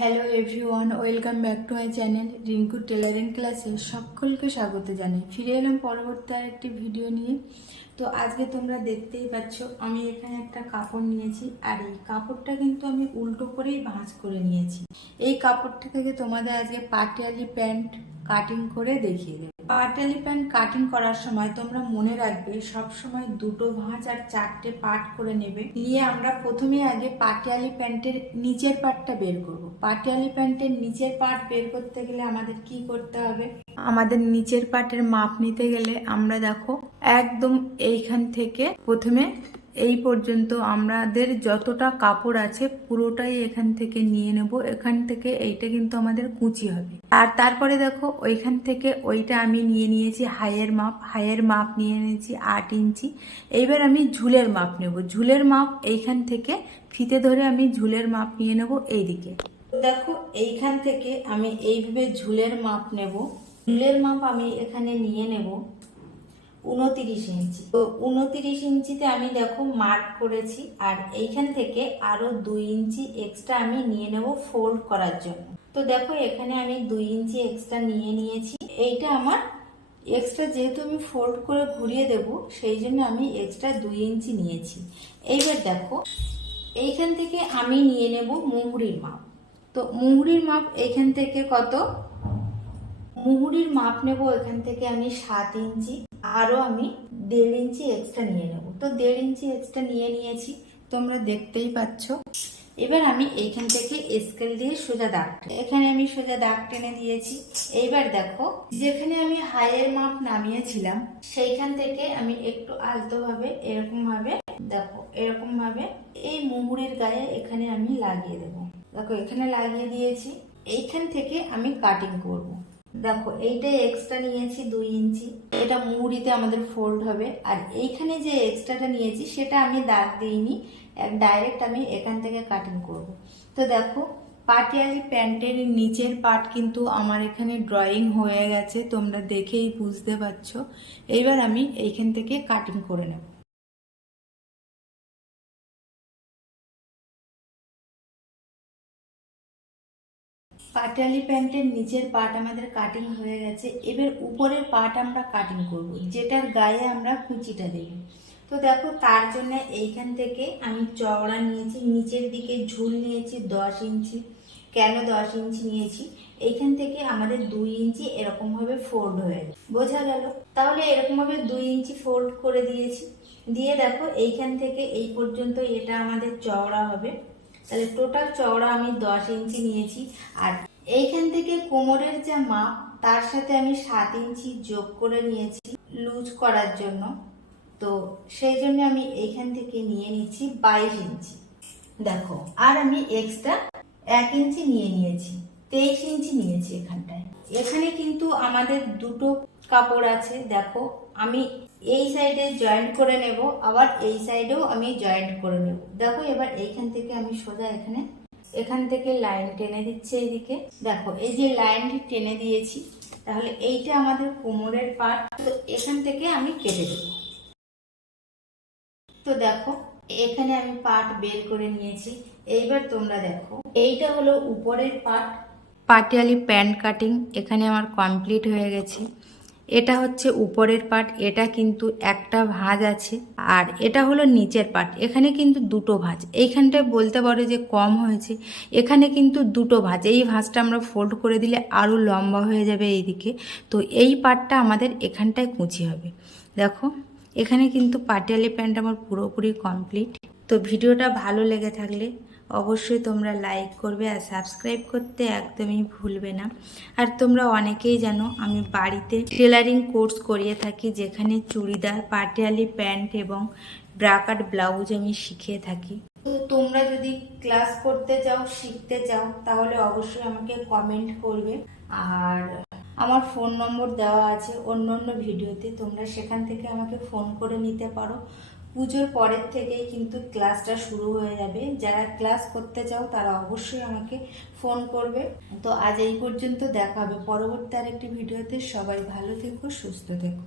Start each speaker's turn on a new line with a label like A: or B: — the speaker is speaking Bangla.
A: Hello everyone welcome back to my channel Rinku tailoring ক্লাসে সকলকে স্বাগত জানাই। ফিরে এলাম পরবর্তী আর একটি ভিডিও নিয়ে। তো আজকে তোমরা দেখতেই পাচ্ছ, আমি এখানে একটা কাপড় নিয়েছি, আর এই কাপড়টা কিন্তু আমি উল্টো করেই ভাঁজ করে নিয়েছি। এই কাপড়টা থেকে তোমাদের আজকে পাটিয়ালি প্যান্ট কাটিং করে দেখিয়ে দেবো। পাটালি প্যান্ট কাটিং করার সময় তোমরা মনে রাখবে সব সময় দুটো ভাঁজ আর চারটে পার্ট করে নেবে। নিয়ে আমরা প্রথমে আগে পাটিয়ালি প্যান্টের নিচের পার্টটা বের করব। পাটিয়ালি প্যান্টের নিচের পার্ট বের করতে গেলে আমাদের কি করতে হবে? আমাদের নিচের পার্টের মাপ নিতে গেলে আমরা দেখো, একদম এইখান থেকে প্রথমে এই পর্যন্ত আমাদের যতটা কাপড় আছে পুরোটাই এখান থেকে নিয়ে নেব। এখান থেকে এইটা কিন্তু আমাদের কুচি হবে। আর তারপরে দেখো, ওইখান থেকে ওইটা আমি নিয়ে নিয়েছি হাইয়ের মাপ। হাইয়ের মাপ নিয়ে নিয়েছি আট ইঞ্চি। এইবার আমি ঝুলের মাপ নেব। ঝুলের মাপ এইখান থেকে ফিতে ধরে আমি ঝুলের মাপ নিয়ে নেব এইদিকে। দেখো, এইখান থেকে আমি এইভাবে ঝুলের মাপ নেব। ঝুলের মাপ আমি এখানে নিয়ে নেব। উনতিরিশ ইঞ্চি। তো উনতিরিশ ইঞ্চিতে আমি দেখো মার্ক করেছি আর এইখান থেকে আরও দুই ইঞ্চি এক্সট্রা আমি নিয়ে নেব ফোল্ড করার জন্য। তো দেখো এখানে আমি দুই ইঞ্চি এক্সট্রা নিয়ে নিয়েছি। এইটা আমার এক্সট্রা যেহেতু আমি ফোল্ড করে ঘুরিয়ে দেব, সেই জন্য আমি এক্সট্রা দুই ইঞ্চি নিয়েছি। এইবার দেখো, এইখান থেকে আমি নিয়ে নেব মুহুরির মাপ। তো মুহুরির মাপ এইখান থেকে কত? মুহুরির মাপ নেব এখান থেকে আমি সাত ইঞ্চি। আরও আমি দেড় ইঞ্চি এক্সট্রা নিয়ে নেব। তো দেড় ইঞ্চি এক্সট্রা নিয়ে নিয়েছি, তোমরা দেখতেই পাচ্ছ। এবার আমি এইখান থেকে স্কেল দিয়ে সোজা দাগ এখানে আমি সোজা দাগ টেনে দিয়েছি। এইবার দেখো, যেখানে আমি হাইয়ের মাপ নামিয়েছিলাম, সেইখান থেকে আমি একটু আলতোভাবে, এরকমভাবে, দেখো, এরকমভাবে এই মুহুরির গায়ে এখানে আমি লাগিয়ে দেবো। দেখো, এখানে লাগিয়ে দিয়েছি। এইখান থেকে আমি কাটিং করব। দেখো, এইটা এক্সট্রা নিয়েছি দুই ইঞ্চি। এটা মুহুরিতে আমাদের ফোল্ড হবে। আর এইখানে যে এক্সট্রাটা নিয়েছি, সেটা আমি দাগ দিইনি। ডাইরেক্ট আমি এখান থেকে কাটিং করব। তো দেখো, পাটিয়ালি প্যান্টের নিচের পার্ট কিন্তু আমার এখানে ড্রয়িং হয়ে গেছে, তোমরা দেখেই বুঝতে পারছ। এইবার আমি এইখান থেকে কাটিং করে নেব। পাটালি প্যান্টের নিচের পাট আমাদের কাটিং হয়ে গেছে। এবার উপরের পাট আমরা কাটিং করব, যেটার গায়ে আমরা কুচিটা দেব। তো দেখো তার জন্য এইখান থেকে আমি চওড়া নিয়েছি, নিচের দিকে ঝুল নিয়েছি দশ ইঞ্চি। কেন দশ ইঞ্চি নিয়েছি? এইখান থেকে আমাদের দুই ইঞ্চি এরকমভাবে ফোল্ড হয়ে বোঝা গেল? তাহলে এরকমভাবে দুই ইঞ্চি ফোল্ড করে দিয়েছি। দিয়ে দেখো এইখান থেকে এই পর্যন্ত এটা আমাদের চওড়া হবে। তাহলে টোটাল চওড়া আমি দশ ইঞ্চি নিয়েছি। আর এইখান থেকে কোমরের যা মাপ তার সাথে আমি সাত ইঞ্চি যোগ করে নিয়েছি লুজ করার জন্য। তো সেই জন্য আমি এইখান থেকে নিয়ে নিচ্ছি বাইশ ইঞ্চি। দেখো, আর আমি এক্সট্রা এক ইঞ্চি নিয়ে নিয়েছি, তেইশ ইঞ্চি নিয়েছি এখানটায়। এখানে কিন্তু আমাদের দুটো কাপড় আছে, দেখো, আমি এই সাইডে জয়েন্ট করে নেব, আবার এই সাইডেও আমি জয়েন্ট করে নেব। দেখো, এবার এইখান থেকে আমি সোজা এখানে এখান থেকে লাইন টেনে দিচ্ছে এইদিকে দেখো, এই যে লাইনটি টেনে দিয়েছি, তাহলে এইটা আমাদের কোমরের পার্ট তো এখান থেকে আমি কেটে দেবো। তো দেখো, এখানে আমি পার্ট বের করে নিয়েছি। এইবার তোমরা দেখো, এইটা হলো উপরের পার্ট পাটিয়ালি প্যান্ট কাটিং এখানে আমার কমপ্লিট হয়ে গেছে। এটা হচ্ছে উপরের পার্ট এটা কিন্তু একটা ভাঁজ আছে, আর এটা হলো নিচের পার্ট এখানে কিন্তু দুটো ভাঁজ। এইখানটায় বলতে পারো যে কম হয়েছে। এখানে কিন্তু দুটো ভাঁজ। এই ভাঁজটা আমরা ফোল্ড করে দিলে আরও লম্বা হয়ে যাবে এইদিকে। তো এই পার্টটা আমাদের এখানটায় কুঁচি হবে। দেখো, এখানে কিন্তু পাটিয়ালি প্যান্ট আমার পুরোপুরি কমপ্লিট তো ভিডিওটা ভালো লেগে থাকলে অবশ্যই তোমরা লাইক করবে আর সাবস্ক্রাইব করতে একদমই ভুলবে না। আর তোমরা অনেকেই জানো, আমি বাড়িতে টেলারিং কোর্স করিয়ে থাকি, যেখানে চুড়িদার, পাটিয়ালি, প্যান্ট এবং ব্রাকাট ব্লাউজ আমি শিখিয়ে থাকি। তোমরা যদি ক্লাস করতে চাও, শিখতে চাও, তাহলে অবশ্যই আমাকে কমেন্ট করবে। আর আমার ফোন নম্বর দেওয়া আছে অন্য অন্য ভিডিওতে তোমরা সেখান থেকে আমাকে ফোন করে নিতে পারো। পুজোর পরের থেকেই কিন্তু ক্লাসটা শুরু হয়ে যাবে। যারা ক্লাস করতে চাও, তারা অবশ্যই আমাকে ফোন করবে। তো আজ এই পর্যন্ত দেখা হবে। পরবর্তী আরেকটি ভিডিওতে সবাই ভালো থেকো, সুস্থ থেকো।